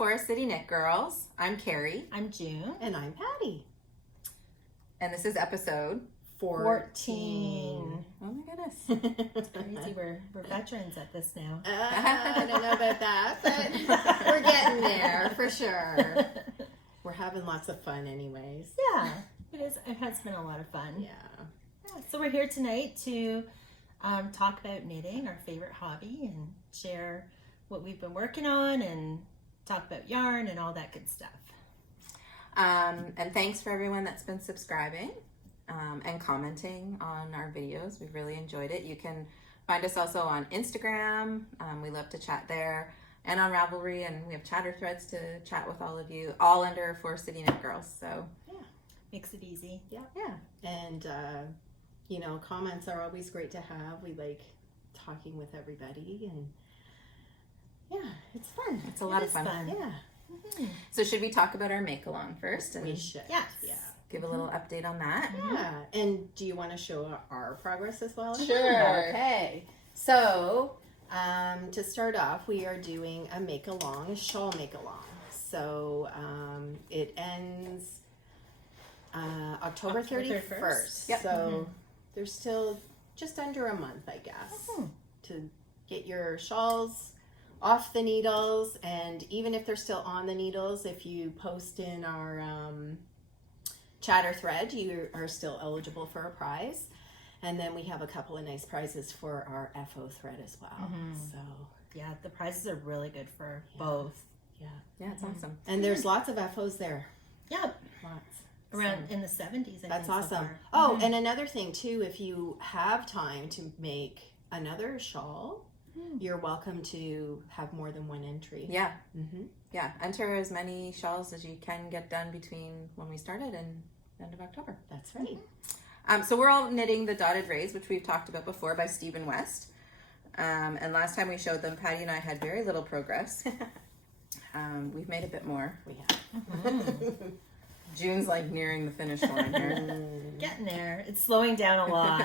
Forest City Knit Girls. I'm Carrie. I'm June. And I'm Patty. And this is episode 14. Oh my goodness. It's crazy. We're veterans at this now. I don't know about that, but we're getting there for sure. We're having lots of fun anyways. Yeah, it has been a lot of fun. Yeah. So we're here tonight to talk about knitting, our favorite hobby, and share what we've been working on and talk about yarn and all that good stuff. And thanks for everyone that's been subscribing and commenting on our videos. We've really enjoyed it. You can find us also on Instagram. We love to chat there, and on Ravelry, and we have chatter threads to chat with all of you, all under Forest City Knit Girls. So yeah, makes it easy. Yeah. And comments are always great to have. We like talking with everybody, and yeah, it's fun. It's a lot of fun. Yeah. Mm-hmm. So should we talk about our make along first? And We should. Yes. Yeah. give a little update on that. Yeah. And do you want to show our progress as well? Sure. Okay. So, to start off, we are doing a make along, a shawl make along. So, it ends October 31st. Yep. So, there's still just under a month, I guess, to get your shawls off the needles. And even if they're still on the needles, if you post in our chatter thread, you are still eligible for a prize. And then we have a couple of nice prizes for our FO thread as well. So yeah, the prizes are really good for both. Yeah, it's awesome. And there's lots of FOs there. Yep. Lots. Around in the 70s, I That's think. awesome. So far. Oh, and another thing too, if you have time to make another shawl, you're welcome to have more than one entry. Yeah. Mm-hmm. Yeah, enter as many shawls as you can get done between when we started and the end of October. That's right. So we're all knitting the Dotted Rays, which we've talked about before, by Stephen West. And last time we showed them, Patty and I had very little progress. We've made a bit more. We have. June's like nearing the finish line here. Getting there. It's slowing down a lot.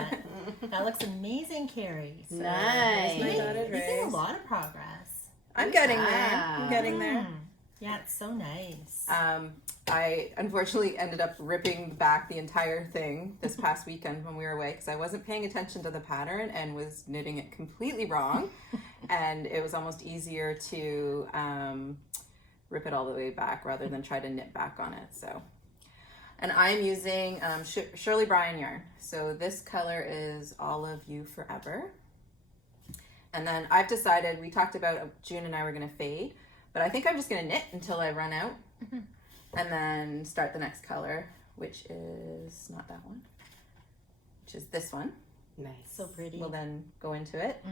That looks amazing, Carrie. So Nice. My You're Dotted making a Rays. lot of progress. I'm getting there. I'm getting there. Yeah, it's so nice. I unfortunately ended up ripping back the entire thing this past weekend when we were away because I wasn't paying attention to the pattern and was knitting it completely wrong. And it was almost easier to rip it all the way back rather than try to knit back on it. So, and I'm using Shirley Bryan yarn. So this color is All of You Forever. And then I've decided, we talked about June and I were going to fade, but I think I'm just going to knit until I run out. And then start the next color, which is not that one, which is this one. Nice. So pretty. We'll then go into it,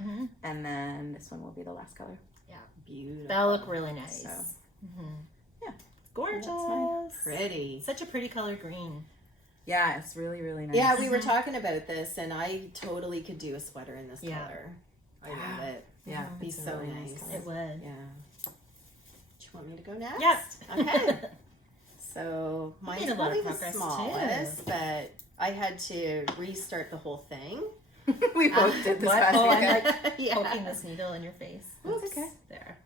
and then this one will be the last color. Yeah. Beautiful. That'll look really nice. So, yeah. Gorgeous. That's mine. Pretty. Such a pretty color green. Yeah, it's really, really nice. Yeah, we were talking about this, and I totally could do a sweater in this Yeah. color. I love it. Yeah, Be it's a so really nice. color. It would. Yeah. Do you want me to go next? Yes. Okay. So mine's made a lot probably of the progress, smallest, but I had to restart the whole thing. We both did this What? past Oh, I'm weekend. like Yeah. poking this needle in your face. That's okay. There.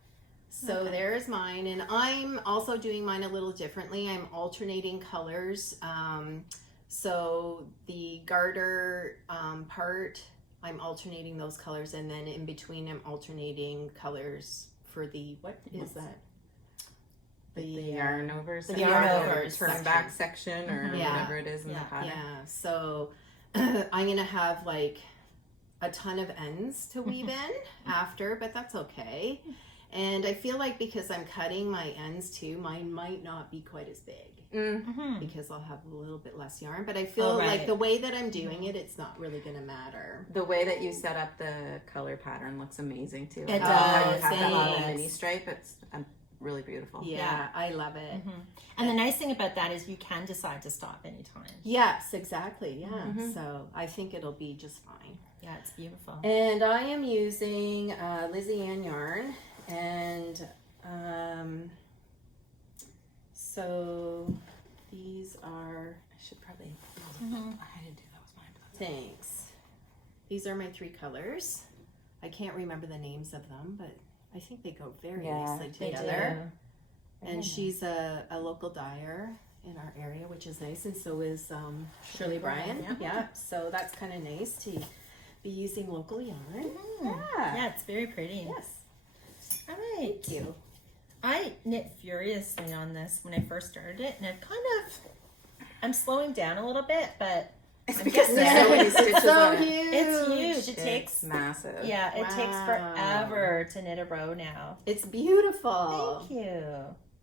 So there's mine, and I'm also doing mine a little differently. I'm alternating colors. So the garter part, I'm alternating those colors, and then in between, I'm alternating colors for the, what is that? The yarn over the yarn over turn section. back section or Yeah. whatever it is in the pattern. Yeah, so I'm gonna have like a ton of ends to weave in after, but that's okay. And I feel like because I'm cutting my ends too, mine might not be quite as big because I'll have a little bit less yarn. But I feel like the way that I'm doing it, it's not really gonna matter. The way that you set up the color pattern looks amazing too. It How you does, have that little thanks. mini stripe. It's really beautiful. Yeah, I love it. And the nice thing about that is you can decide to stop anytime. Yes, exactly. Yeah, so I think it'll be just fine. Yeah, it's beautiful. And I am using Lizzie Ann yarn, and so these are, I should probably. I didn't do that with mine. But thanks. These are my three colors. I can't remember the names of them, but I think they go very nicely They together. And she's a local dyer in our area, which is nice, and so is Shirley Bryan. Yeah, so that's kind of nice to be using local yarn. Yeah, it's very pretty. Yes. All right. Thank you. I knit furiously on this when I first started it, and I'm slowing down a little bit, but It's because there's so many stitches on it. huge. it's huge. It It's takes massive. Yeah, it takes Wow. forever to knit a row now. It's beautiful. Thank you.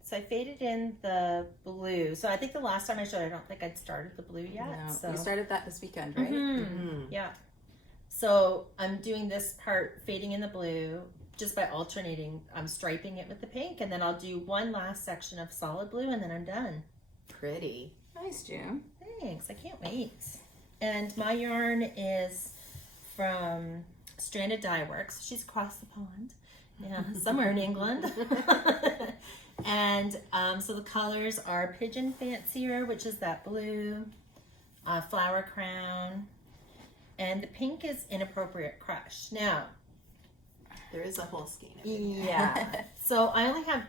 So I faded in the blue. So I think the last time I showed, I don't think I'd started the blue yet. No, So you started that this weekend, right? Mhm. yeah. So I'm doing this part fading in the blue just by alternating. I'm striping it with the pink, and then I'll do one last section of solid blue, and then I'm done. Pretty. Nice, June. Thanks. I can't wait. And my yarn is from Stranded Dye Works. She's across the pond. Yeah, somewhere in England. And so the colors are Pigeon Fancier, which is that blue, Flower Crown, and the pink is Inappropriate Crush. Now, There is a whole skein of it. yeah. So I only have,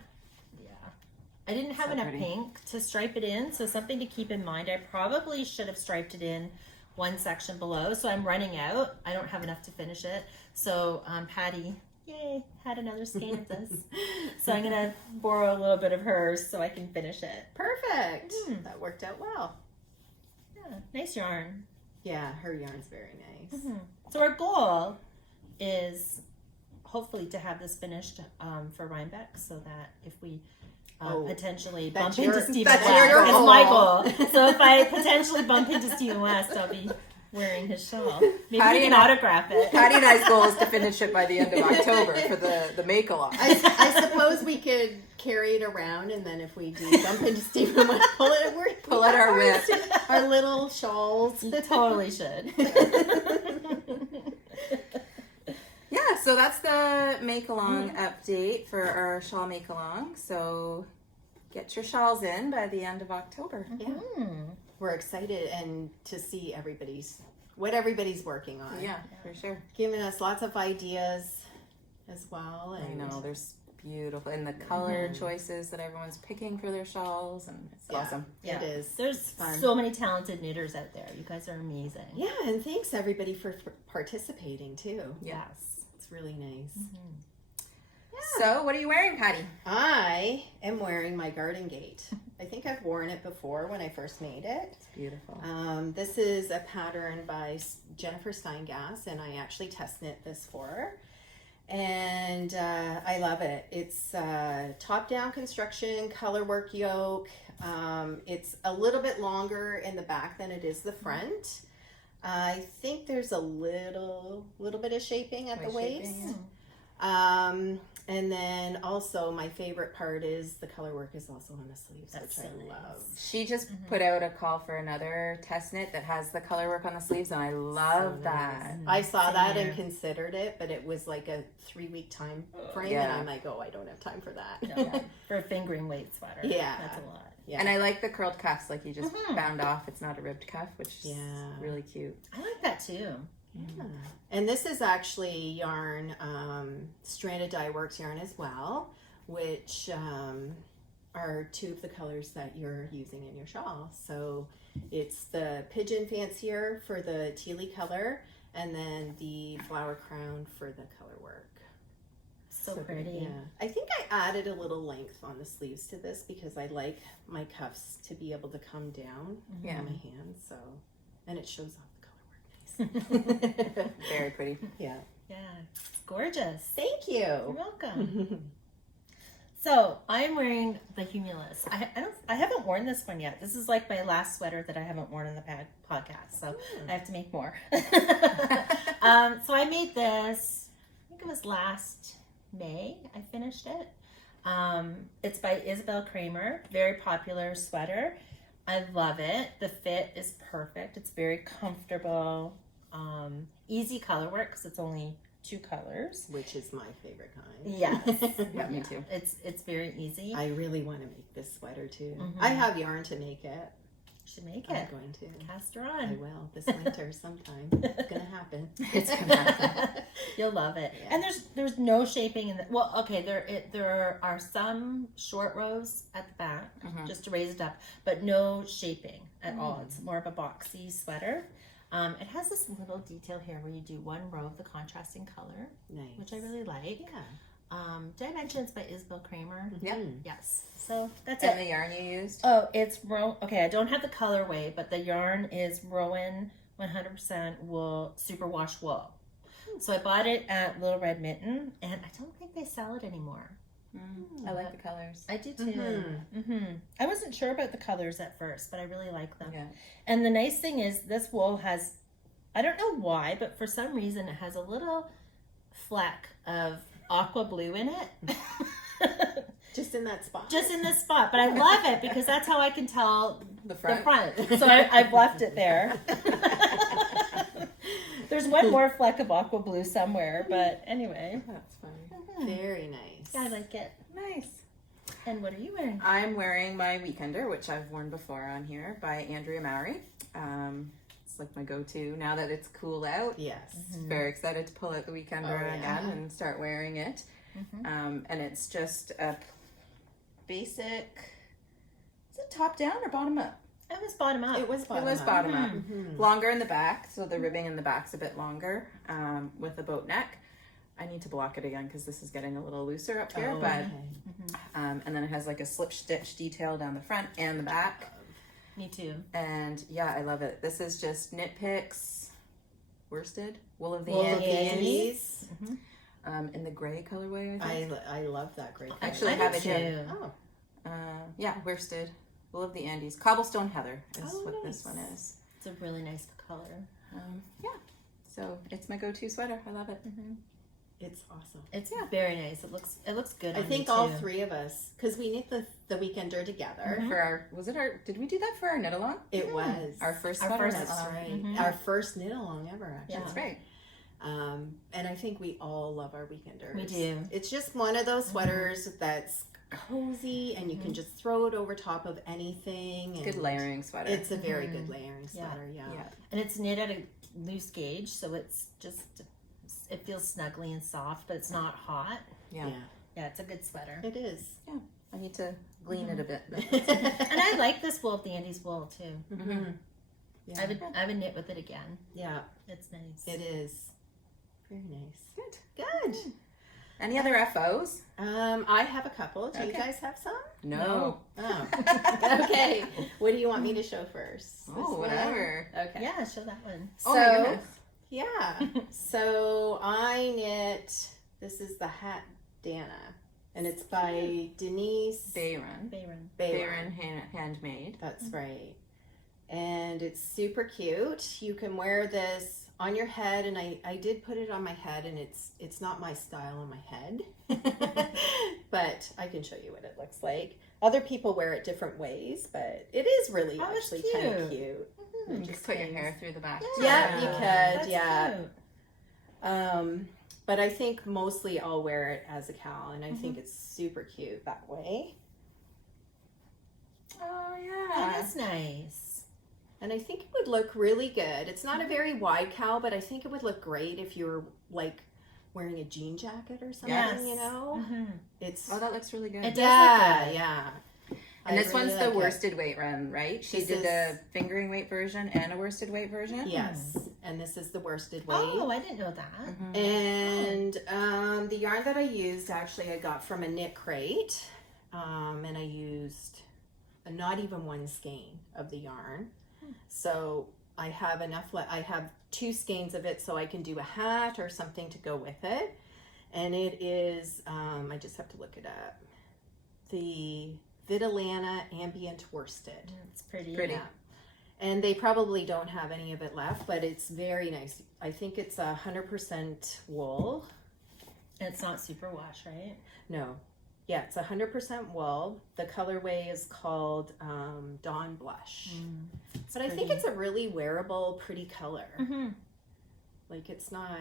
I didn't have So enough pretty. pink to stripe it in. So something to keep in mind, I probably should have striped it in one section below. So I'm running out. I don't have enough to finish it. So Patty, yay, had another skein of this. So I'm going to borrow a little bit of hers so I can finish it. Perfect. That worked out well. Yeah, nice yarn. Yeah, her yarn's very nice. So our goal is hopefully to have this finished for Rhinebeck, so that if we potentially bump into Stephen that's West, your it's goal. my goal. So if I potentially bump into Stephen West, I'll be wearing his shawl. Maybe Patty we can and I- autograph it. Patty and I's goal is to finish it by the end of October for the make-along. I suppose we could carry it around, and then if we do bump into Stephen, we'll pull out our whip. our little shawls. You totally should. Yeah, so that's the make-along update for our shawl make-along. So get your shawls in by the end of October. Yeah, we're excited and to see what everybody's working on. Yeah, for sure. Giving us lots of ideas as well. I And know, there's beautiful. And the color choices that everyone's picking for their shawls, and it's awesome. Yeah. It is. There's fun. so many talented knitters out there. You guys are amazing. Yeah, and thanks everybody for participating too. Yes. It's really nice. So, what are you wearing, Patty? I am wearing my Garden Gate. I think I've worn it before when I first made it. It's beautiful. This is a pattern by Jennifer Steingass, and I actually test knit this for her. And I love it. It's top-down construction, color work yoke. It's a little bit longer in the back than it is the front. I think there's a little bit of shaping at the waist. And then also my favorite part is the color work is also on the sleeves, That's which so I love. She just put out a call for another test knit that has the color work on the sleeves, and I love that. I saw that here. and considered it, but it was like a 3-week time frame, Yeah. and I'm like, I don't have time for that. No, for a fingering weight sweater. Yeah. That's a lot. Yeah. And I like the curled cuffs, like you just bound off. It's not a ribbed cuff, which is really cute. I like that too. Yeah. And this is actually yarn, Stranded Dye Works yarn as well, which are two of the colors that you're using in your shawl. So it's the Pigeon Fancier for the tealy color, and then the Flower Crown for the color work. So pretty. Yeah. I think I added a little length on the sleeves to this because I like my cuffs to be able to come down Yeah. on my hands. So, and it shows off the color work nice. Very pretty. Yeah. Yeah. It's gorgeous. Thank You're you. welcome. So I'm wearing the Humulus. I haven't worn this one yet. This is like my last sweater that I haven't worn in the podcast, so I have to make more. So I made this. I think it was last May. I finished it. It's by Isabel Kramer. Very popular sweater. I love it. The fit is perfect. It's very comfortable. Easy color work because it's only 2 colors. Which is my favorite kind. Yes. Yeah, me too. It's very easy. I really want to make this sweater too. Mhm. I have yarn to make it. should make I'm it. going to. Cast her I on. will this winter sometime. It's gonna happen. It's gonna happen. You'll love it. Yeah. And there's no shaping in the, well, okay, there are some short rows at the back just to raise it up, but no shaping at all. It's more of a boxy sweater. It has this little detail here where you do one row of the contrasting color, Nice. which I really like. Yeah. Did I mention it's by Isabel Kramer? Yeah. Yes. So that's And it. the yarn you used? Oh, it's okay. I don't have the colorway, but the yarn is Rowan 100% wool superwash wool. So I bought it at Little Red Mitten, and I don't think they sell it anymore. I like the colors. I do too. I wasn't sure about the colors at first, but I really like them. Yeah. And the nice thing is, this wool has, I don't know why, but for some reason it has a little fleck of aqua blue in it. Just in that spot. Just in this spot, but I love it because that's how I can tell The front. the front. So I've left it there. There's one more fleck of aqua blue somewhere, but anyway. That's funny. Very nice. I like it. Nice. And what are you wearing? I'm wearing my Weekender, which I've worn before on here, by Andrea Mowry. It's like my go-to now that it's cool out. Yes. Very excited to pull out the Weekender Oh, yeah. again and start wearing it. And it's just a basic. Is it top down or bottom up? It was bottom up. It was bottom It was up. bottom up. Mhm. Longer in the back, so the ribbing in the back's a bit longer, with a boat neck. I need to block it again because this is getting a little looser up here, Oh, but okay. and then it has like a slip stitch detail down the front and the back. Me too. And yeah, I love it. This is just Knit Picks worsted wool of the Wool of the Andes, Andes. in the gray colorway. I think. I love that great. Actually, I have do it here. too. Oh, Yeah, worsted wool of the Andes, cobblestone heather is Oh, what nice. this one is. It's a really nice color. Yeah, so it's my go-to sweater. I love it. it's awesome. It's very nice. It looks good. I on think you all too. three of us, because we knit the Weekender together. For our did we do that for our knit along? It was Our first Our sweater. first- That's knit-along. right. Mhm. Our first knit along ever, actually. That's right. And I think we all love our Weekenders. We do. It's just one of those sweaters that's cozy, and you can just throw it over top of anything. And Good layering sweater. It's a very good layering sweater. Yeah. yeah. And it's knit at a loose gauge, so it's just, it feels snuggly and soft, but it's not hot. Yeah. Yeah, it's a good sweater. It is. I need to glean it a bit. And I like this wool of the Andes wool too. Yeah. I would knit with it again. Yeah, It's nice. it is. Very nice. Good. Good. Any other FOs? I have a couple. Do you Okay. guys have some? No. Oh. Okay. What do you want me to show first? This Oh, one? whatever. Okay. Yeah, show that one. So, Oh my goodness. yeah. So I knit, this is the Hat Dana, and it's by Denise Bayron. Bayron. Bayron. Handmade. That's right. And it's super cute. You can wear this on your head, and I did put it on my head, and it's not my style on my head. But I can show you what it looks like. Other people wear it different ways, but it is really Oh, it's actually kind of cute. cute. You just put your hair through the back. Yeah, you That's could, yeah. cute. But I think mostly I'll wear it as a cowl, and I think it's super cute that way. Oh That yeah. is nice. And I think it would look really good. It's not a very wide cowl, but I think it would look great if you were like wearing a jean jacket or something, Yes. you know? It's Oh, that looks really good. It does yeah, look good. yeah. And I this really one's the like it. worsted weight run, right? She This did is- the fingering weight version and a worsted weight version. Yes, and this is the worsted weight. Oh, I didn't know that. And the yarn that I used, actually, I got from a knit crate. And I used not even one skein of the yarn. So I have enough, I have 2 skeins of it, so I can do a hat or something to go with it. And it is, I just have to look it up, the Vitalana Ambient Worsted. It's pretty. Pretty. Yeah. And they probably don't have any of it left, but it's very nice. I think it's 100% wool. And it's not super wash, right? No. Yeah, it's 100% wool. The colorway is called Dawn Blush. But I think pretty. it's a really wearable, pretty color. Mm-hmm. Like, it's not,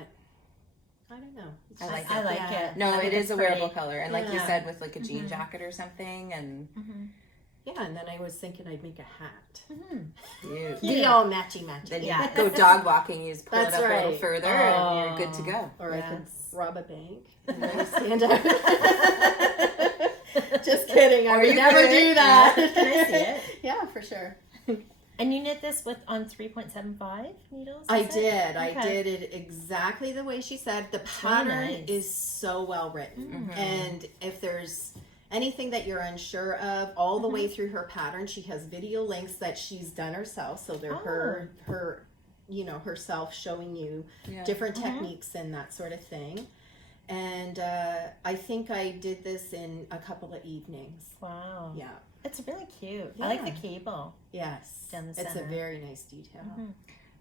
I don't know. It's I like I it. like Yeah. it. No, I it think is it's a wearable pretty. color, and like you Yeah. said, with like a jean jacket or something, and Yeah, and then I was thinking I'd make a hat. Cute. Be all matchy. Then you Yeah. go dog walking, you just pull That's it up a little right. further and you're good to go. Or I could Yes. rob a bank and then stand up. Just kidding. I Or would you never could. do that. Can I see it? Yeah, for sure. And you knit this on 3.75 needles? I is it? did. I Okay. did it exactly the way she said. The really pattern nice. is so well written. Mhm. And if there's anything that you're unsure of, all the way through her pattern, she has video links that she's done herself. So they're her herself showing you Yeah. different techniques and that sort of thing. And I think I did this in a couple of evenings. Wow. Yeah. It's really cute. I like the Yeah. cable. Yes. Down the It's a center. very nice detail.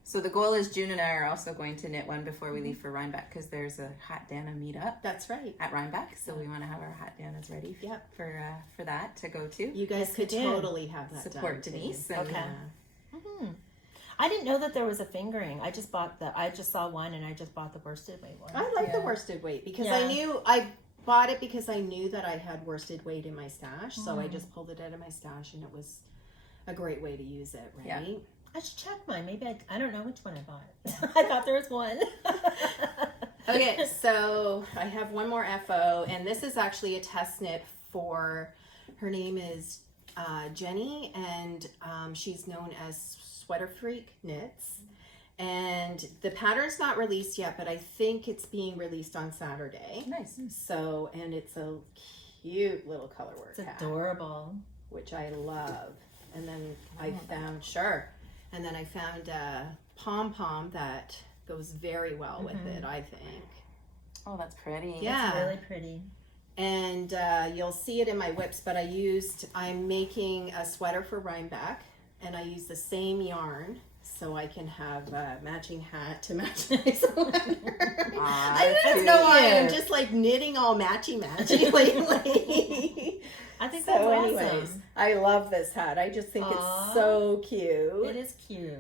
So the goal is June and I are also going to knit one before we leave for Rhinebeck because there's a Hat Dana meetup That's right. at Rhinebeck. So we want to have our Hat Danas ready Yep. for that to go to. You guys Yes, could we do. totally have that Support done, too. Denise. And, Okay. I didn't know that there was a fingering. I just saw one and I just bought the worsted weight one. I like the Yeah. worsted weight because Yeah. I bought it because I knew that I had worsted weight in my stash. So I just pulled it out of my stash and it was a great way to use it, right? Yeah. I should check mine. Maybe I don't know which one I bought. I thought there was one. Okay, so I have one more FO, and this is actually a test knit for, her name is Jenny, and she's known as Sweater Freak Knits. And the pattern's not released yet, but I think it's being released on Saturday. Nice. So, and it's a cute little color work It's hat, adorable. which I love. And then I love that. found a pom-pom that goes very well with it, I think. Oh, that's pretty. Yeah. It's really pretty. And you'll see it in my whips, but I'm making a sweater for Rhinebeck, and I use the same yarn so I can have a matching hat to match my sweater. Aw, I that's don't know why I'm cute. just like knitting all matchy lately. I think that's So anyways, awesome. I love this hat. I just think Aw. it's so cute. It is cute.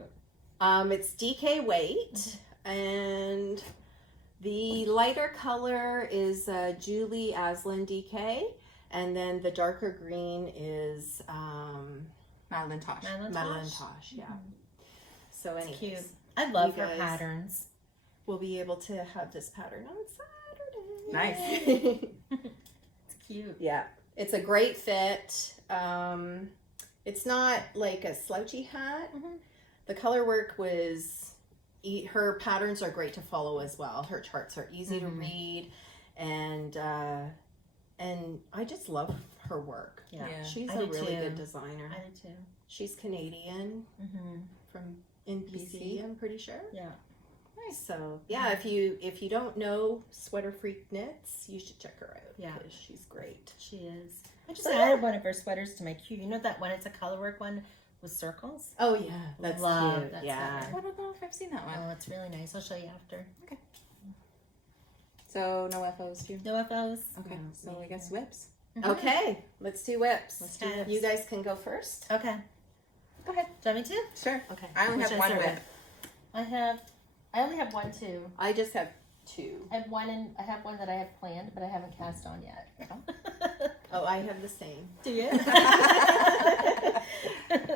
It's DK weight, and the lighter color is Julie Aslan DK, and then the darker green is Madeline Tosh. Madeline Tosh. Yeah. So It's anyways, cute. I love you her guys- patterns. we'll be able to have this pattern on Saturday. Nice. It's cute. Yeah, it's a great fit. It's not like a slouchy hat. Mhm. The color work was, her patterns are great to follow as well. Her charts are easy to read, and I just love her work. Yeah. Yeah. She's I a do really too. good designer. I do too. She's Canadian from in BC, I'm pretty sure. Yeah. So yeah, if you don't know Sweater Freak Knits, you should check her out. Yeah. because she's great. She is. I just So, added one of her sweaters to my queue. You know that one? It's a colorwork one with circles. Oh yeah, that's Love cute. that Yeah. sweater. I don't know if I've seen that one. Oh, it's really nice. I'll show you after. So no FOs too. No FOs. Okay, No, so me I guess whips. Okay, let's do whips. Let's do Okay. whips. You guys can go first. Okay. Go ahead. Do you want me to? Sure. Okay. I only What have should one start whip. with? I only have one too. I just have two. I have one and I have one that I have planned, but I haven't cast on yet. Oh, I have the same. Do you?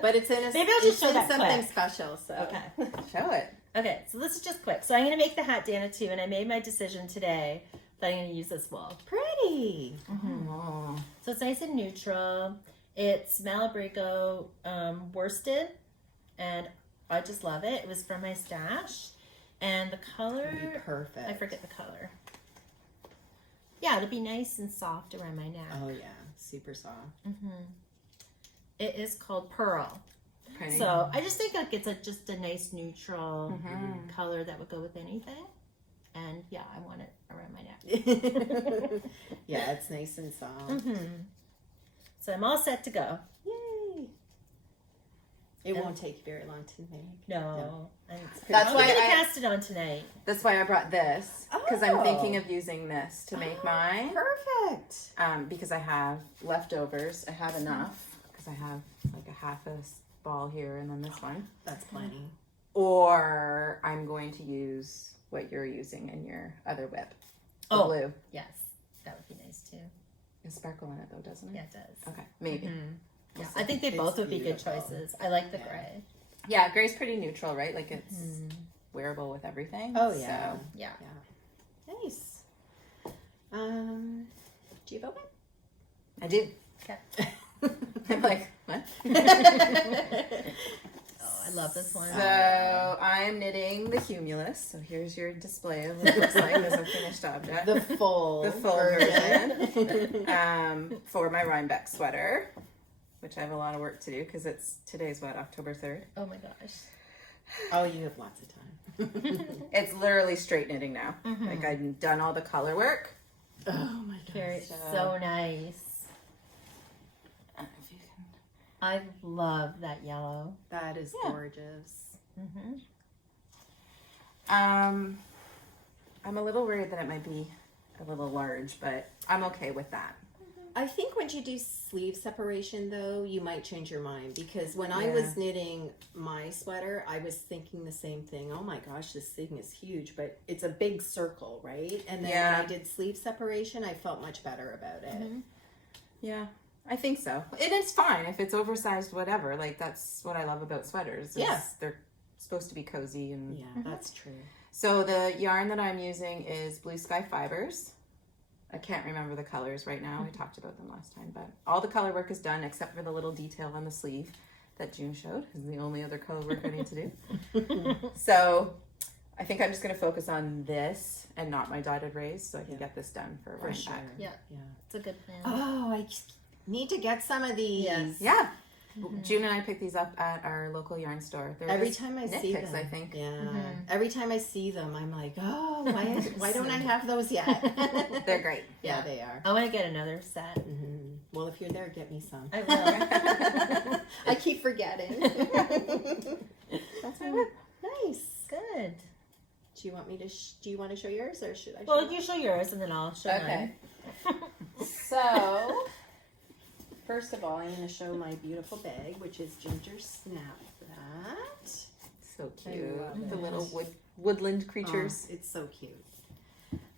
But it's in a Maybe I'll just it's show in that something quick. special. So Okay. Show it. Okay, so this is just quick. So I'm going to make the hat Dana too, and I made my decision today that I'm going to use this wool. pretty. Oh. So it's nice and neutral. It's Malabrigo worsted, and I just love it. It was from my stash, and the color, It'd be perfect. I forget the color. Yeah, it'll be nice and soft around my neck. Oh yeah, super soft. It is called Pearl. Pretty. So I just think like it's just a nice neutral Mhm. color that would go with anything. And yeah, I want it around my neck. Yeah, it's nice and soft. So I'm all set to go. Yay! It And- won't take very long to make. No. That's I'm why gonna I- cast it on tonight. That's why I brought this because I'm Oh. thinking of using this to make mine. Perfect. Because I have leftovers. I have enough because I have like a half a ball here and then this one. That's plenty. Or I'm going to use what you're using in your other whip. The Oh. blue. Yes, that would be nice too. There's sparkle in it though, doesn't it? Yeah, it does. Okay, maybe. Yeah, I think they both would be good beautiful. choices. I like the gray. Yeah, gray's pretty neutral, right? Like it's wearable with everything. Oh yeah. So. Yeah. Nice. Do you have open? I do. Okay. I'm like, what? Oh, I love this one. So I'm knitting the Cumulus. So here's your display of what it looks like as a finished object. The full version. For my Rhinebeck sweater, which I have a lot of work to do because today's what, October 3rd? Oh my gosh. Oh, you have lots of time. It's literally straight knitting now. Like I've done all the color work. Oh my Very, gosh. so nice. I don't know if you can. I love that yellow. That is Yeah. gorgeous. I'm a little worried that it might be a little large, but I'm okay with that. I think once you do sleeve separation, though, you might change your mind because when I was knitting my sweater, I was thinking the same thing. Oh my gosh, this thing is huge, but it's a big circle, right? And then when I did sleeve separation, I felt much better about it. Yeah, I think so. It is fine if it's oversized, whatever. Like that's what I love about sweaters. Yeah. They're supposed to be cozy and. Yeah, that's true. So the yarn that I'm using is Blue Sky Fibers. I can't remember the colors right now. We talked about them last time, but all the color work is done except for the little detail on the sleeve that June showed is the only other color work I need to do. So I think I'm just going to focus on this and not my dotted rays so I can get this done for Rhinebeck. Sure. Yeah. Yeah. It's a good plan. Oh, I need to get some of these. Yes. Yeah. June and I picked these up at our local yarn store. They're Every just time I knit see picks, them, I think. yeah. Every time I see them, I'm like, oh, why don't I have those yet? They're great. Yeah, they are. I want to get another set. Well, if you're there, get me some. I will. I keep forgetting. That's my whip. Nice. Good. Do you want me to? Do you want to show yours, or should I? Well, show you show yours and then I'll show Okay. mine. So, first of all, I'm going to show my beautiful bag, which is Ginger Snap That. So I cute. love The it. little woodland creatures. Oh, it's so cute.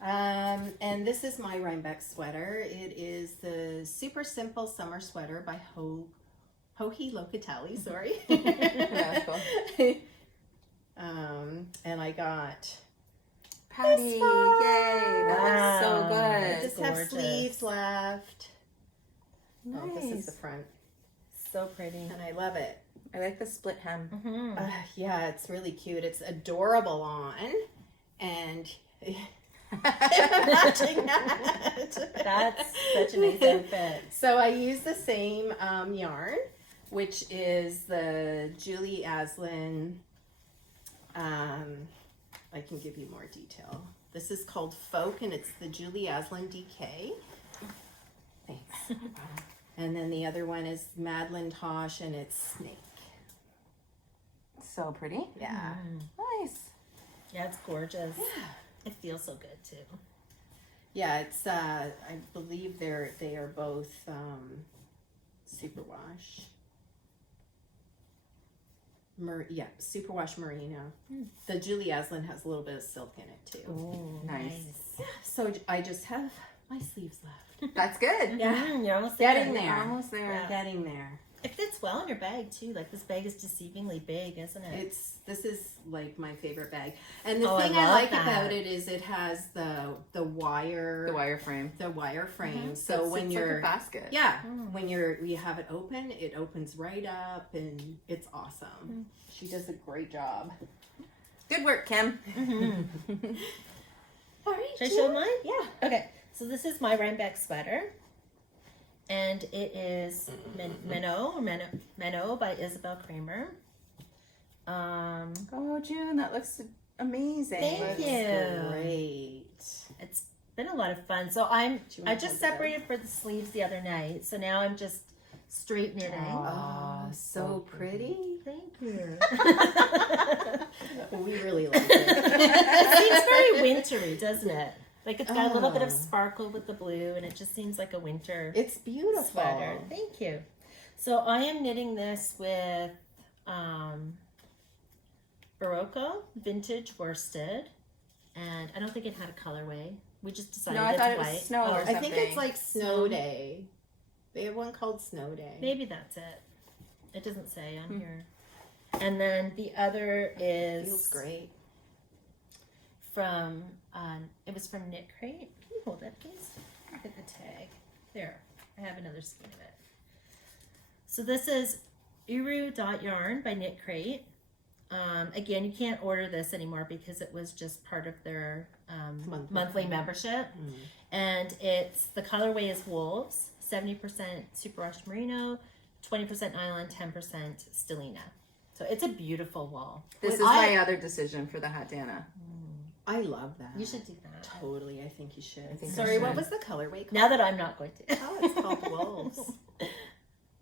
And this is my Rhinebeck sweater. It is the Super Simple Summer Sweater by Hohi Locatelli, sorry. Yeah, cool. And I got Patty, this yay! one. That looks so Wow. good. I just have Gorgeous. sleeves left. Nice. Oh, this is the front, So pretty. and I love it. I like the split hem. Yeah, it's really cute. It's adorable on, and matching that. That's such a nice outfit. So I use the same yarn, which is the Julie Aslin. I can give you more detail. This is called Folk, and it's the Julie Aslin DK. Thanks. And then the other one is Madeline Tosh, and it's Snake. So pretty. Yeah. Nice. Yeah, it's gorgeous. It feels so good too. Yeah, it's I believe they are both superwash. Superwash merino. The Julie Aslin has a little bit of silk in it too. Ooh, Nice. So I just have my sleeves left. That's good. Yeah, You're almost getting there. there. Almost there. Yeah. Getting there. It fits well in your bag too. Like this bag is deceivingly big, isn't it? This is like my favorite bag, and the Oh, I thing I love like that. about it is it has the wire The wire frame. frame. So when it's you're like a basket. yeah, when you have it open, it opens right up, and it's awesome. She does a great job. Good work, Kim. All right, Should I show June? mine? Yeah. Okay, so this is my Rhinebeck sweater, and it is Menno by Isabel Kramer. Oh, June, that looks amazing. Thank you. Great. It's been a lot of fun. So I you wanna just hold it up? separated for the sleeves the other night, so now I'm just straight knitting. Oh, so pretty. Thank you. We really like it. It seems very wintry, doesn't it? Like it's got a little bit of Oh. sparkle with the blue, and it just seems like a winter It's beautiful. sweater. Thank you. So I am knitting this with Barocco vintage worsted, and I don't think it had a colorway. We just decided No, I it's thought it was white. snow or I think it's something. like snow day. They have one called Snow Day. Maybe that's it. It doesn't say on here. And then the other is Feels great. from it was from Knit Crate. Can you hold it, please? Look at the tag. There, I have another skein of it. So this is Uru.yarn by Knit Crate. Again, you can't order this anymore because it was just part of their monthly membership. And it's the colorway is wolves, 70% superwash merino, 20% nylon, 10% stellina. So it's a beautiful wool. This is my other decision for the Hatana. I love that. You should do that. Totally, I think you should. think I Sorry, should. what was the colorway called? Now that I'm not going to. Oh, it's called Wolves.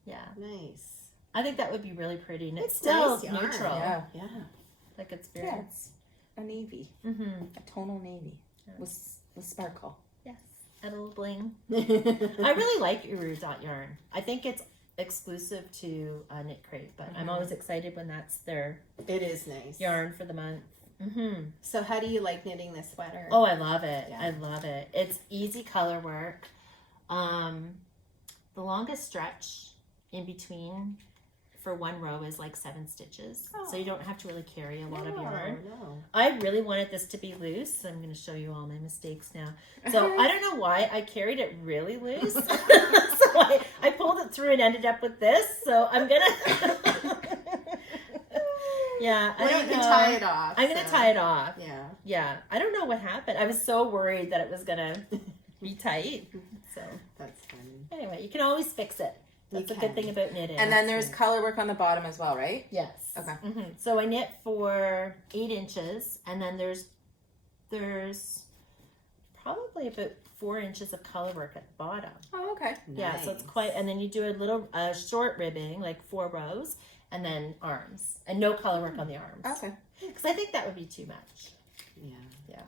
Yeah. Nice. I think that would be really pretty. And it's It's still nice yarn. neutral. Yeah. Yeah. Like it's very. Yeah, it's a navy, a tonal navy with sparkle. Yes. Add a little bling. I really like Uru.yarn. I think it's exclusive to Knit Crate, but I'm always excited when that's their It is nice. yarn for the month. So how do you like knitting this sweater? Oh, I love it. Yeah. I love it. It's easy color work. The longest stretch in between for one row is like 7 stitches. Oh. So you don't have to really carry a lot of yarn. No. I really wanted this to be loose, so I'm going to show you all my mistakes now. So I don't know why I carried it really loose. So I pulled it through and ended up with this. So I'm going to... Yeah, I Well, don't you can know. tie it off. I'm going to tie it off. Yeah. Yeah, I don't know what happened. I was so worried that it was going to be tight. So That's funny. anyway, you can always fix it. That's You a good can. thing about knitting. And then there's color work on the bottom as well, right? Yes. Okay. So I knit for 8 inches, and then there's probably about 4 inches of color work at the bottom. Oh, okay. Yeah, so it's Nice. quite, and then you do a little short ribbing, like 4 rows, and then arms, and no color work on the arms. Okay. Because I think that would be too much. Yeah.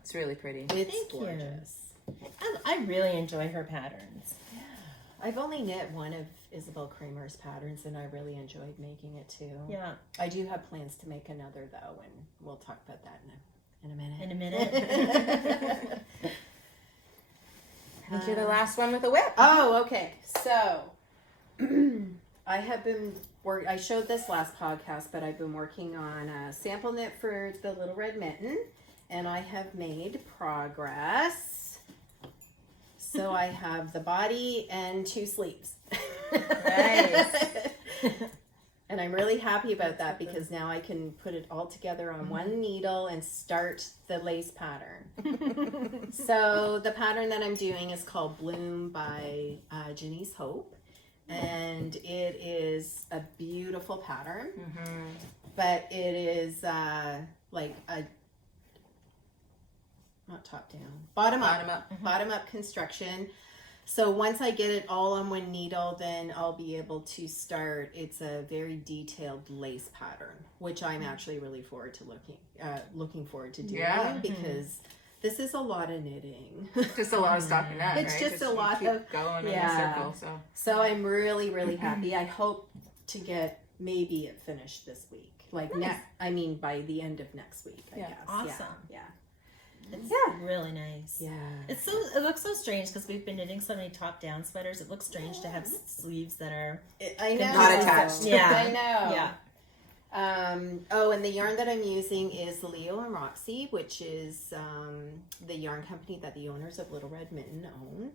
It's really pretty. It's Thank you. gorgeous. I really enjoy her patterns. I've only knit one of Isabel Kramer's patterns, and I really enjoyed making it too. Yeah. I do have plans to make another though, and we'll talk about that in a minute. In a minute. I think you're the last one with a whip. Oh, okay. So I have been I showed this last podcast, but I've been working on a sample knit for the Little Red Mitten, and I have made progress. So I have the body and 2 sleeves. Nice. And I'm really happy about that because now I can put it all together on one needle and start the lace pattern. So the pattern that I'm doing is called Bloom by Janice Hope. And it is a beautiful pattern, but it is like a not top down, bottom up construction. So once I get it all on one needle, then I'll be able to start. It's a very detailed lace pattern, which I'm actually really looking forward to doing because this is a lot of knitting. Just a lot of stockinette, It's right? just a lot keep of going in a yeah. circle. So I'm really, really happy. I hope to get maybe it finished this week. Like by the end of next week, I guess. Awesome. Yeah. It's really nice. Yeah. It looks so strange because we've been knitting so many top-down sweaters. It looks strange to have sleeves that are I know. Not attached. Yeah. I know. Yeah. Oh, and the yarn that I'm using is Leo and Roxy, which is the yarn company that the owners of Little Red Mitten own.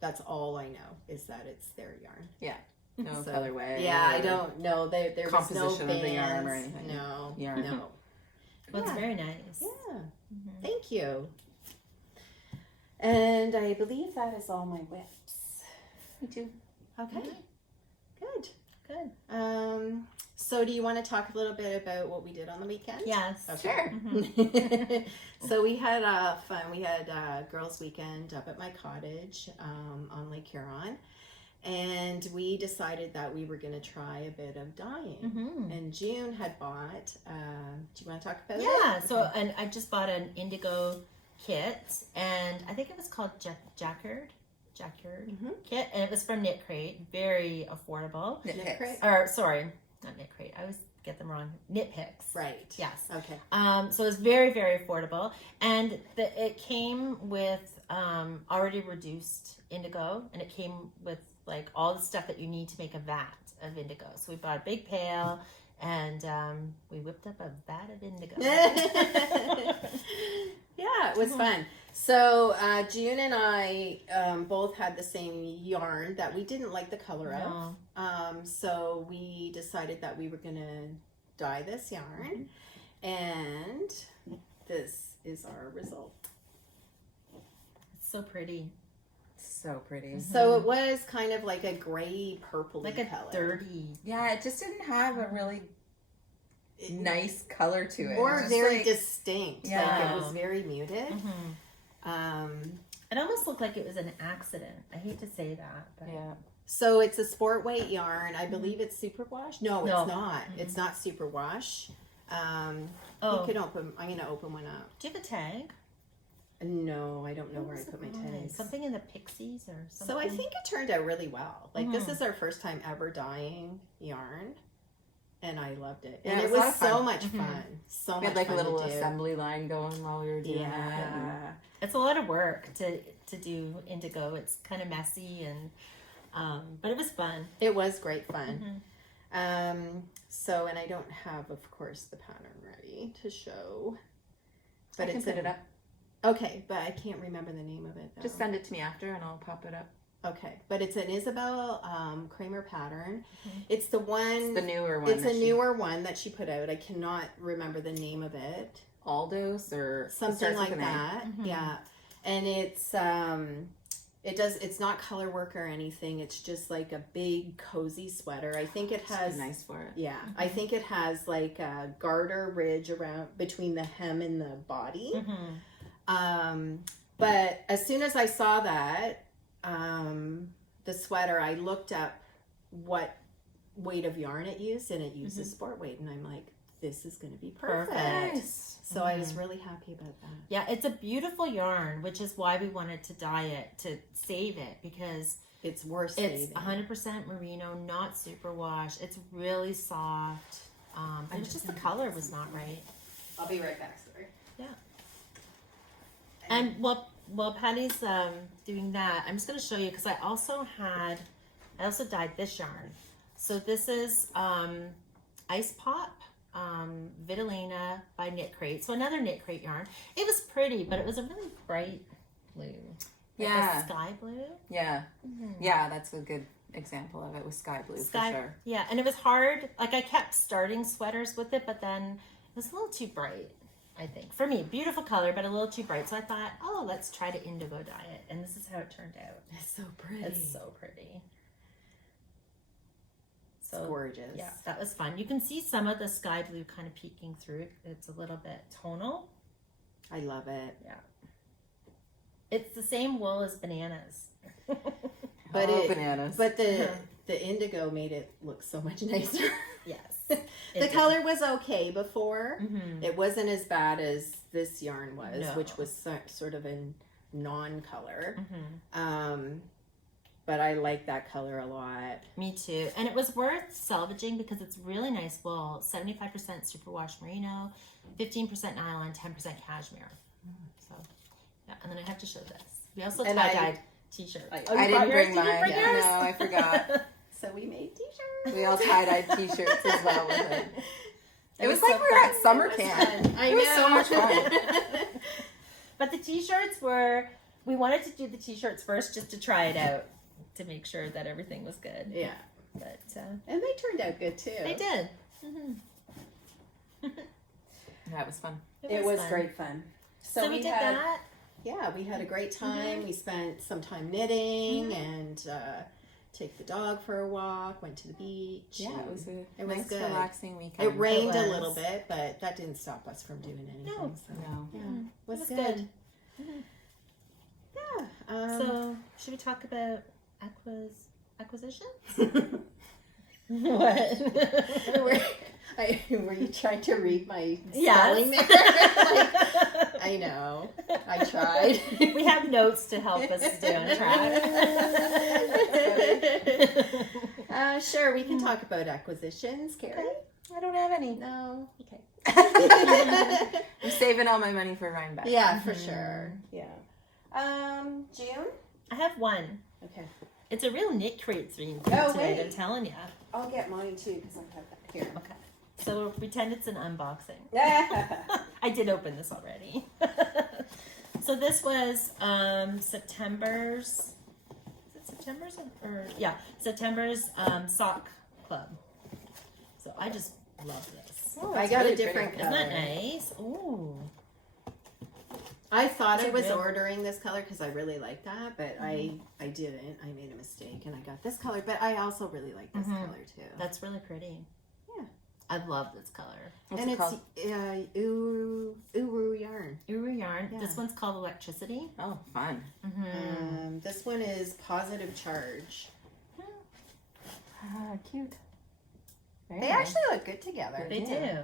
That's all I know is that it's their yarn. No So, colorway. Yeah, I don't know. There was no Composition of the yarn or bands. anything. No. Yarn. No. Well, it's very nice. Yeah. Thank you. And I believe that is all my whips. Me too. Okay. Good. Good. So do you want to talk a little bit about what we did on the weekend? Yes. Okay. Sure. So we had fun. We had a girls' weekend up at my cottage on Lake Huron. And we decided that we were going to try a bit of dyeing. And June had bought, do you want to talk about it? Yeah. So, and I just bought an Indigo kit, and I think it was called Jacquard kit, and it was from Knit Crate. Very affordable. Knit Knit Crate. Or sorry, not Knit Crate. I was get them wrong, knit picks. Right. Yes. Okay. So it was very, very affordable. And it came with already reduced indigo, and it came with like all the stuff that you need to make a vat of indigo. So we bought a big pail, and we whipped up a vat of indigo. Yeah, it was fun. So June and I both had the same yarn that we didn't like the color of. So we decided that we were going to dye this yarn. And this is our result. It's so pretty. So pretty. So it was kind of like a gray purpley Like a color. dirty. Yeah, it just didn't have a really nice color to it. Or Just very like, distinct. Yeah. Like it was very muted. It almost looked like it was an accident. I hate to say that, but yeah. So it's a sport weight yarn. I believe it's superwash. No, No. it's not. It's not superwash. You could open. I'm going to open one up. Do you have a tag? No, I don't know where I I'm put my surprised. tags. Something in the Pixies or something. So I think it turned out really well. Like this is our first time ever dyeing yarn, and I loved it. Yeah, And it it was a was lot of so fun. much fun. So We much had like a fun little to do. assembly line going while we were doing it. and- Yeah. It's a lot of work to do indigo. It's kind of messy and but it was fun. It was great fun. So, and I don't have, of course, the pattern ready to show. I can put it up. Okay, but I can't remember the name of it, though. Just send it to me after and I'll pop it up. Okay, but it's an Isabel Kramer pattern. It's the one... It's the newer one. It's a newer one that she put out. I cannot remember the name of it. Aldos or Something like an A. that. Yeah. And it's it's not color work or anything. It's just like a big cozy sweater. I think it has It's nice for it. Yeah. I think it has like a garter ridge around between the hem and the body. But as soon as I saw that the sweater, I looked up what weight of yarn it used, and it uses sport weight, and I'm like, this is going to be perfect. Nice. So I was really happy about that. Yeah, it's a beautiful yarn, which is why we wanted to dye it, to save it, because It's worth it's saving. 100% merino, not superwash. It's really soft. It was just the color was not right. I'll be right back, sorry. Yeah. And while Patty's doing that, I'm just going to show you, because I also dyed this yarn. So this is Ice Pop Vitalina by Knit Crate. So another Knit Crate yarn. It was pretty, but it was a really bright blue. Like Yeah. a sky blue. Yeah. Yeah, that's a good example of it with sky blue for sure. Yeah, and it was hard. Like I kept starting sweaters with it, but then it was a little too bright, I think. For me, beautiful color, but a little too bright. So I thought, oh, let's try to indigo dye it. And this is how it turned out. It's so pretty. It's so pretty. So It's gorgeous. yeah, that was fun. You can see some of the sky blue kind of peeking through. It's a little bit tonal. I love it. Yeah. It's the same wool as bananas. But bananas. But the indigo made it look so much nicer. Yes. The color was okay before. Mm-hmm. It wasn't as bad as this yarn was, No. which was sort of a non-color. Mm-hmm. But I like that color a lot. Me too. And it was worth salvaging because it's really nice wool. 75% superwash merino, 15% nylon, 10% cashmere. So, yeah. And then I have to show this. We also And tie-dyed t-shirts. I I didn't bring mine. Did you bring yours? No, I forgot. So we made t-shirts. We all tie-dyed t-shirts as well with it. It was so like we were fun. at summer It was camp. fun. I It was know. so much fun. But the t-shirts we wanted to do the t-shirts first just to try it out to make sure that everything was good. Yeah. But And they turned out good too. they did. Yeah, it was fun. It was fun. great fun. So we did that. Yeah, we had a great time. We spent some time knitting and take the dog for a walk, went to the beach. Yeah, it was a It was nice, good. relaxing weekend. It rained It a was. little bit, but that didn't stop us from doing anything. No. So, No. yeah, Mhm. was, It was good. good. Yeah. So should we talk about acquisition? What? Were you trying to read my Yes. spelling there? Like, I know. I tried. We have notes to help us stay on track. Sure, we can talk about acquisitions, Carrie. I don't have any. No. Okay. I'm saving all my money for Rhinebeck. Yeah, for sure. Yeah. June? I have one. Okay. It's a real knit crate theme Oh, today, wait. I'm telling you. I'll get mine too because I have that here. Okay. So we'll pretend it's an unboxing. Yeah. I did open this already. So this was September's. Is it September's or yeah, September's sock club. So I just love this. Oh, I that's got really a different pretty. color. Isn't that nice? Ooh. I thought It's I a was real- ordering this color because I really like that, but I didn't. I made a mistake and I got this color, but I also really like this color too. That's really pretty. Yeah. I love this color. What's and it called? it's Uru yarn. Uru yarn. Yeah. This one's called Electricity. Oh, fun. This one is Positive Charge. Cute. Very They nice. actually look good together. They do.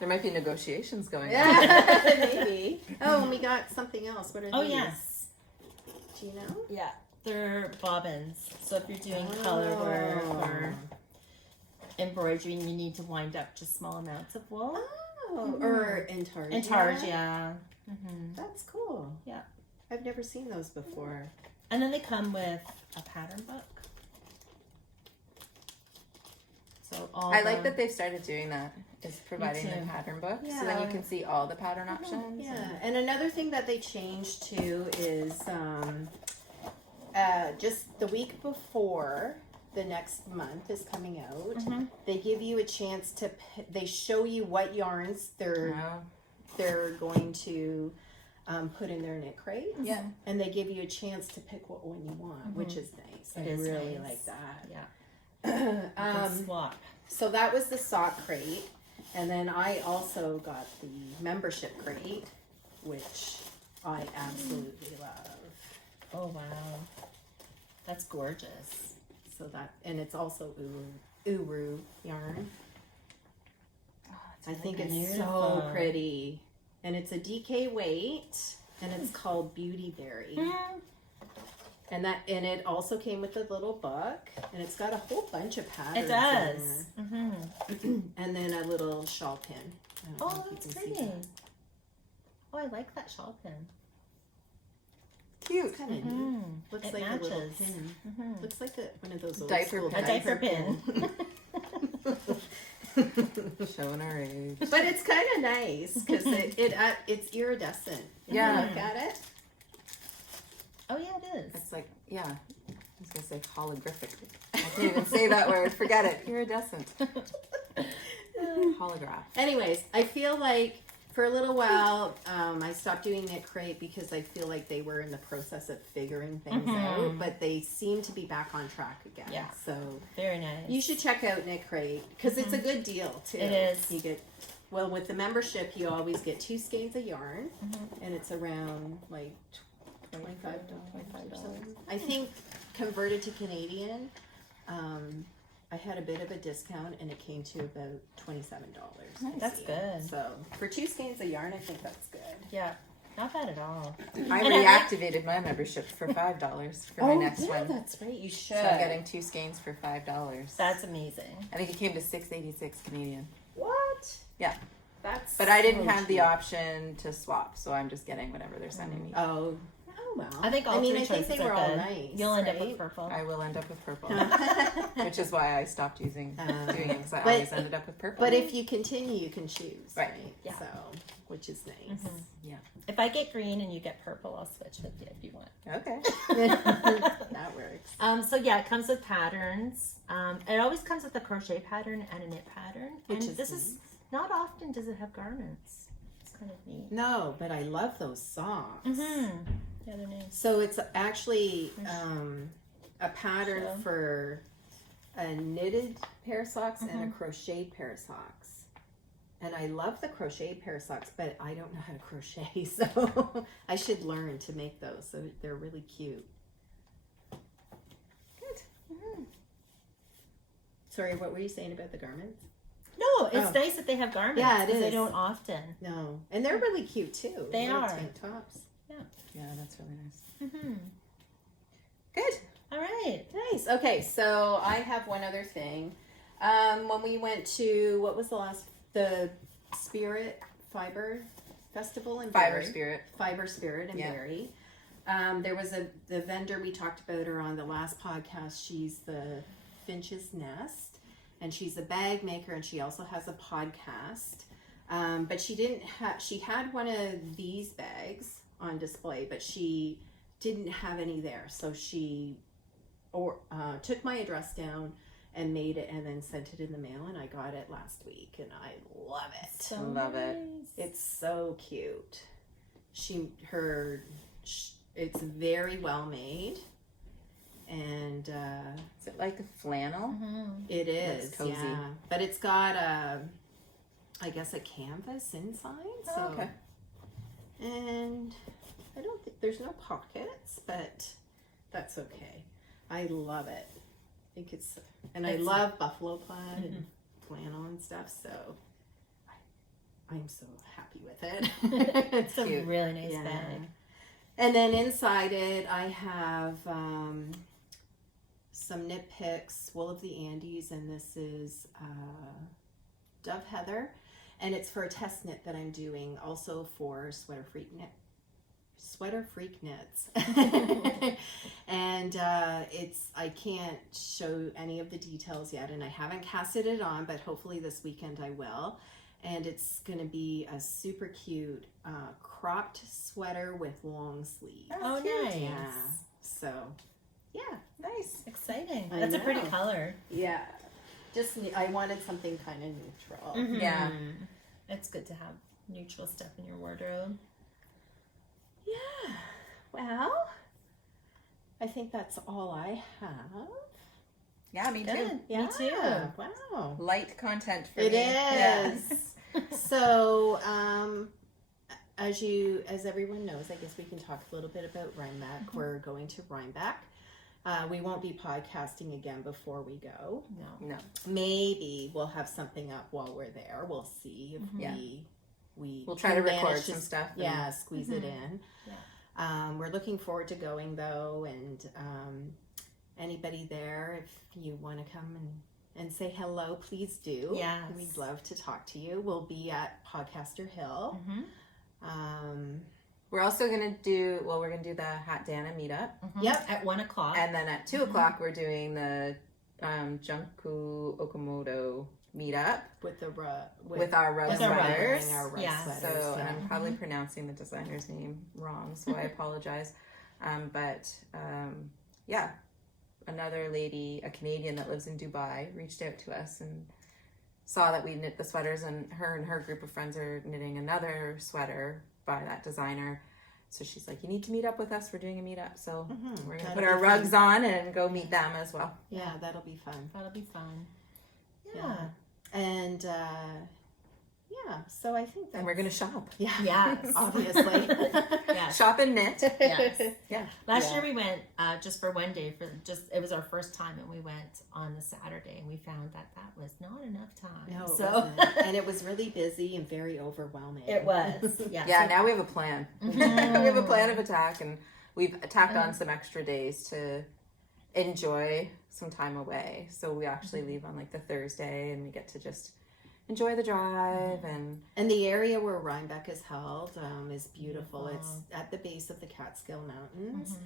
There might be negotiations going on. Yeah, maybe. Oh, and we got something else. What are Oh these? yes. Do you know? Yeah. They're bobbins. So if you're doing color work or embroidery, you need to wind up just small amounts of wool. Oh, or intarsia. Intarsia. That's cool. Yeah. I've never seen those before. And then they come with a pattern book. So all I like that they've started doing that. Is providing too. the pattern book, so then you Yeah. can see all the pattern options. Yeah, and another thing that they changed too is just the week before the next month is coming out, they give you a chance to. They show you what yarns they're going to put in their knit crate. Yeah. And they give you a chance to pick what one you want, which is nice. It I is really nice. like that. Yeah. You can swap. So that was the sock crate. And then I also got the membership crate, which I absolutely love. Oh wow. That's gorgeous. So that, and it's also Uru yarn. I think it's so beautiful. pretty. And it's a DK weight, and it's called Beauty Berry. And it also came with a little book, and it's got a whole bunch of patterns. It does. And then a little shawl pin. I don't know Oh, if you that's can see pretty. that. Oh, I like that shawl pin. Cute. Kind of neat. Looks It like a little matches. pin. Looks like one of those old Diaper school pin. A diaper pin. Showing our age. But it's kind of nice because it's iridescent. If Yeah. you look at it. Oh yeah, it is. It's like, yeah. I was gonna say holographic. I can't even say that word. Forget it. Iridescent. Holograph. Anyways, I feel like for a little while, I stopped doing Knit Crate because I feel like they were in the process of figuring things out, but they seem to be back on track again. Yeah. So Very nice. you should check out Knit Crate because it's a good deal too. It is. You get with the membership, you always get 2 skeins of yarn, and it's around like $25. I think converted to Canadian. I had a bit of a discount and it came to about $27. That's good. So for 2 skeins of yarn, I think that's good. Yeah, not bad at all. I And I like- reactivated my membership for $5 for my next one. that's right. You should. So I'm getting 2 skeins for $5. That's amazing. I think it came to $6.86 Canadian. What? Yeah. That's. But I didn't so have the cheap. option to swap, so I'm just getting whatever they're sending me. Oh well. I think all I mean, three I think choices they were are all good. nice. You'll end up right? with purple. I will end up with purple, which is why I stopped doing it because I But- always ended up with purple. But if you continue, you can choose. Right. Yeah. So, which is nice. If I get green and you get purple, I'll switch with you if you want. Okay. That works. So yeah, it comes with patterns. It always comes with a crochet pattern and a knit pattern. Which and is this nice. is not often does it have garments. It's kind of neat. No, but I love those socks. Yeah, they're nice. So it's actually a pattern Show. for a knitted pair of socks and a crocheted pair of socks. And I love the crocheted pair of socks, but I don't know how to crochet, so I should learn to make those. So they're really cute. Good. Sorry, what were you saying about the garments? No, it's Oh. nice that they have garments. Yeah, it 'cause They is. don't often. No, and they're really cute too. They Little are. tank tops. Yeah, that's really nice. Good. All right. Nice. Okay, so I have one other thing. When we went to, what was the Spirit Fiber Festival in Fiber Barrie. Spirit. Fiber Spirit in Barrie. There was the vendor, we talked about her on the last podcast. She's the Finch's Nest, and she's a bag maker, and she also has a podcast. But she had one of these bags on display, but she didn't have any there. So she took my address down and made it and then sent it in the mail, and I got it last week, and I love it. So Love it. nice. It's so cute. It's very well made, and Is it like a flannel? Mhm. it is That's cozy. yeah. But it's got I guess a canvas inside. So Oh, okay. and I don't think there's no pockets, but that's okay. I love it. I think I It's- love buffalo plaid and flannel and stuff. So I'm so happy with it. It's a cute. really nice Yeah. bag. And then inside it, I have some Knit Picks, Wool of the Andes, and this is Dove Heather. And it's for a test knit that I'm doing also for Sweater Freak Knits. And I can't show any of the details yet, and I haven't casted it on, but hopefully this weekend I will. And it's going to be a super cute cropped sweater with long sleeves. Oh, nice. Yeah. So, yeah. Nice. Exciting. I That's a pretty know. color. Yeah. I wanted something kind of neutral. Mhm. Yeah. It's good to have neutral stuff in your wardrobe. Yeah. Well, I think that's all I have. Yeah, me too. Good. Yeah. Me too. Wow. Light content for It me. is. So, as everyone knows, I guess we can talk a little bit about Rhinebeck. We're going to Rhinebeck. We won't be podcasting again before we go. No. No. Maybe we'll have something up while we're there. We'll see if Yeah. we'll try to can record manage some stuff and- Yeah, squeeze it in. Yeah. We're looking forward to going though, and anybody there, if you want to come and say hello, please do. Yes. We'd love to talk to you. We'll be at Podcaster Hill. Mhm. We're also gonna do the Hat Dana meetup, Mhm. Yep. At 1 o'clock. and then at 2:00 we're doing the Junku Okamoto meetup With the with our rug With our sweaters. rugs. our rug Yeah. sweaters. So, and yeah. I'm probably pronouncing the designer's name wrong, so I apologize. Yeah, another lady, a Canadian that lives in Dubai, reached out to us and saw that we knit the sweaters, and her group of friends are knitting another sweater by that designer. So she's like, you need to meet up with us. We're doing a meetup. So Mhm. we're going to That'll put be our fun. rugs on and go meet them as well. Yeah, that'll be fun. That'll be fun. Yeah. Yeah. And so I think that And we're going to shop. yeah, Yes. obviously. Yes. Shop and knit. Yes. Yeah. Last Yeah. year we went just for one day it was our first time, and we went on the Saturday, and we found that was not enough time. No, it so wasn't. And it was really busy and very overwhelming. it was. Yeah. Yeah, so- now we have a plan. Mhm. We have a plan of attack, and we've tacked on some extra days to enjoy some time away. So we actually leave on like the Thursday, and we get to just enjoy the drive and And the area where Rhinebeck is held is beautiful. Beautiful. It's at the base of the Catskill Mountains. Mhm.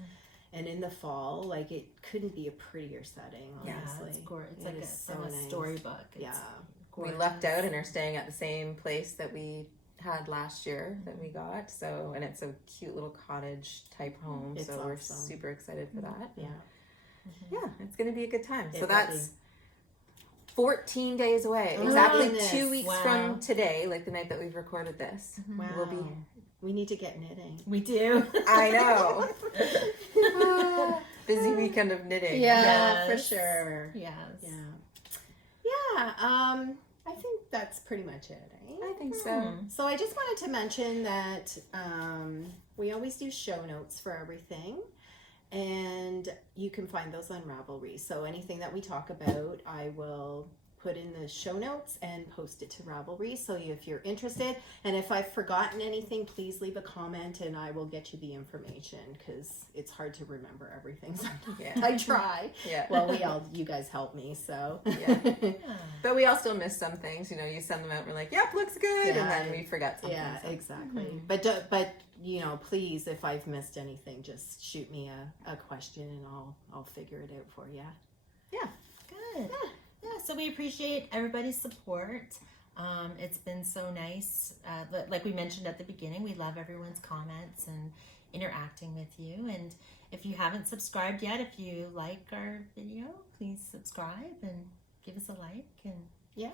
And in the fall, like, it couldn't be a prettier setting, Yeah, honestly. it's gorgeous. It's It like is a, so from a nice. storybook. It's Yeah. we gorgeous. lucked out and are staying at the same place that we had last year that we got. So, and it's a cute little cottage type home. It's So we're awesome. super excited for that. Yeah. Yeah, it's going to be a good time. It So will that's 14 days away. Oh, Exactly goodness. 2 weeks Wow. from today, like the night that we've recorded this. Mhm. Wow. We'll be We need to get knitting. We do. I know. Busy weekend of knitting. Yeah, for Yes. sure. Yes. Yeah, I think that's pretty much it, eh? I think so. Hmm. So I just wanted to mention that we always do show notes for everything, and you can find those on Ravelry. So anything that we talk about, I will put put in the show notes and post it to Ravelry. So if you're interested, and if I've forgotten anything, please leave a comment and I will get you the information, because it's hard to remember everything sometimes. Yeah. I try. Yeah. Well, you guys help me, so. Yeah. But we all still miss some things. You send them out, we're like, yep, looks good, Yeah. and then we forget something. Yeah, so. exactly. Mm-hmm. But please, if I've missed anything, just shoot me a question and I'll figure it out for you. Good. Yeah, so we appreciate everybody's support. It's been so nice. Like we mentioned at the beginning, we love everyone's comments and interacting with you. And if you haven't subscribed yet, if you like our video, please subscribe and give us a like. And Yeah,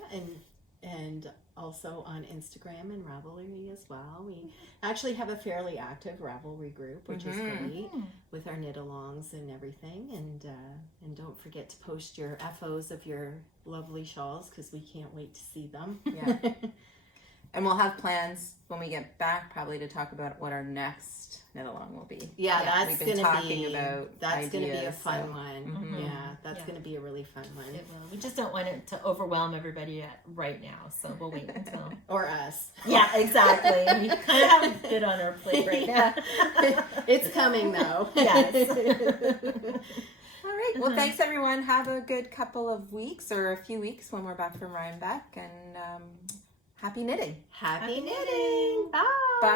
and also on Instagram and Ravelry as well. We actually have a fairly active Ravelry group, which is great, with our knit-alongs and everything. And don't forget to post your FOs of your lovely shawls, because we can't wait to see them. Yeah. And we'll have plans when we get back, probably, to talk about what our next knit along will be. Yeah, that's we've been gonna talking be about that's gonna be a ideas, fun so. one. Mhm. Yeah, that's Yeah. gonna be a really fun one. it will. We just don't want it to overwhelm everybody right now, so we'll wait until. Or us. Yeah, exactly. We kind of have a bit on our plate right now. It's coming though. Yes. All right. Well, thanks, everyone. Have a good couple of weeks, or a few weeks when we're back from Rhinebeck, and happy knitting. Happy knitting. Bye. Bye.